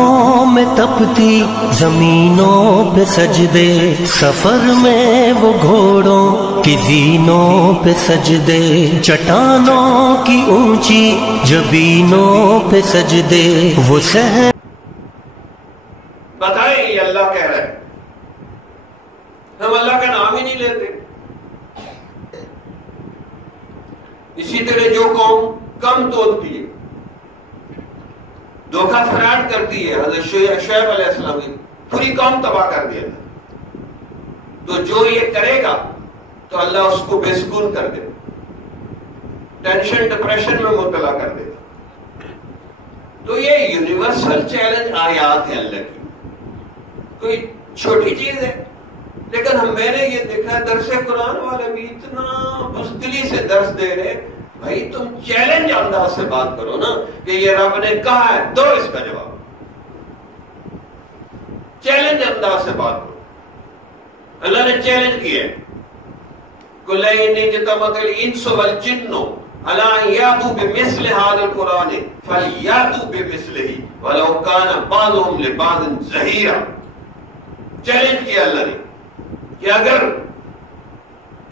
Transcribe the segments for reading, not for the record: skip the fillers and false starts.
دھوپوں میں تپتی زمینوں پہ سجدے، سفر میں وہ گھوڑوں کی زینوں پہ سجدے، چٹانوں کی اونچی جبینوں پہ سجدے، وہ صحرا بتائیں یہ اللہ کہہ رہا ہے، ہم اللہ کا نام ہی نہیں لیتے۔ اسی طرح جو قوم کم تولتی ہے، دھوکہ فراڈ کرتی ہے، حضرت شعیب علیہ السلام نے پوری قوم تباہ کر دیا تھا، تو جو یہ کرے گا تو اللہ اس کو بے سکون کر دے، ٹینشن ڈپریشن میں مبتلا کر دے گا۔ تو یہ یونیورسل چیلنج آیات ہے اللہ کی، کوئی چھوٹی چیز ہے، لیکن میں نے یہ دیکھا درس قرآن والے بھی اتنا بزدلی سے درس دے رہے، بھائی تم چیلنج انداز سے بات کرو نا کہ یہ رب نے کہا ہے، دو اس کا جواب، چیلنج انداز سے بات کرو۔ اللہ نے چیلنج کیا ہے، قُلْ إِنْ اجْتَمَعَتِ الْإِنسُ وَالْجِنُّ عَلَىٰ أَن يَأْتُوا بِمِثْلِ هَٰذَا الْقُرْآنِ فَلْيَأْتُوا بِمِثْلِهِ وَلَوْ كَانَ بَعْضُهُمْ لِبَعْضٍ ظَهِيرًا۔ چیلنج کیا اللہ نے کہ اگر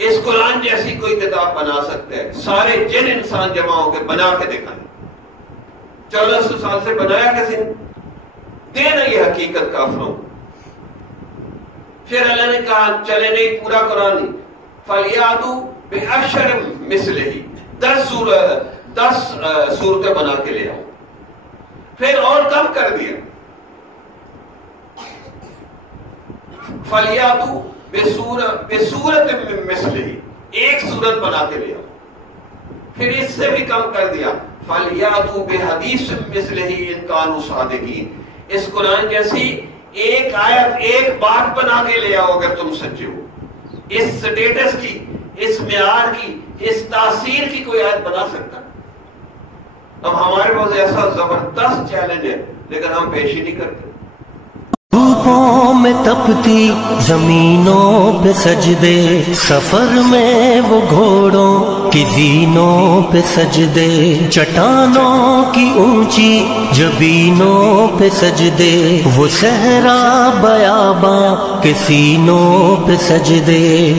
اس قرآن جیسی کوئی کتاب بنا سکتے ہیں، سارے جن انسان جمع ہو کے بنا کے دکھائیں۔ 1400 سال سے بنایا کسی نے؟ دینا یہ حقیقت کافروں۔ پھر اللہ نے کہا چلے نہیں پورا قرآن نہیں، فَلْيَأْتُوا بِعَشْرٍ مِثْلِهِ، 10 صورتیں بنا کے لے آؤ۔ پھر اور کم کر دیا، فَلْيَأْتُوا بِسُورَةٍ مِّن مِّثْلِهِ، ایک صورت بنا کے لے آؤ۔ پھر اس سے بھی کم کر دیا، فَلْيَأْتُوا بِحَدِيثٍ مِّثْلِهِ إِن كَانُوا صَادِقِينَ، اس قرآن جیسی ایک آیت ایک بات بنا کے لے آؤ اگر تم سچے ہو۔ اس سٹیٹس کی، اس معیار کی، اس تاثیر کی کوئی آیت بنا سکتا؟ اب ہمارے پاس ایسا زبردست چیلنج ہے لیکن ہم پیش ہی نہیں کرتے۔ دھوپوں میں تپتی زمینوں پہ سجدے، سفر میں وہ گھوڑوں کی زینوں پہ سجدے، چٹانوں کی اونچی جبینوں پہ سجدے، وہ صحرا بیاباں کے سینوں پہ سجدے۔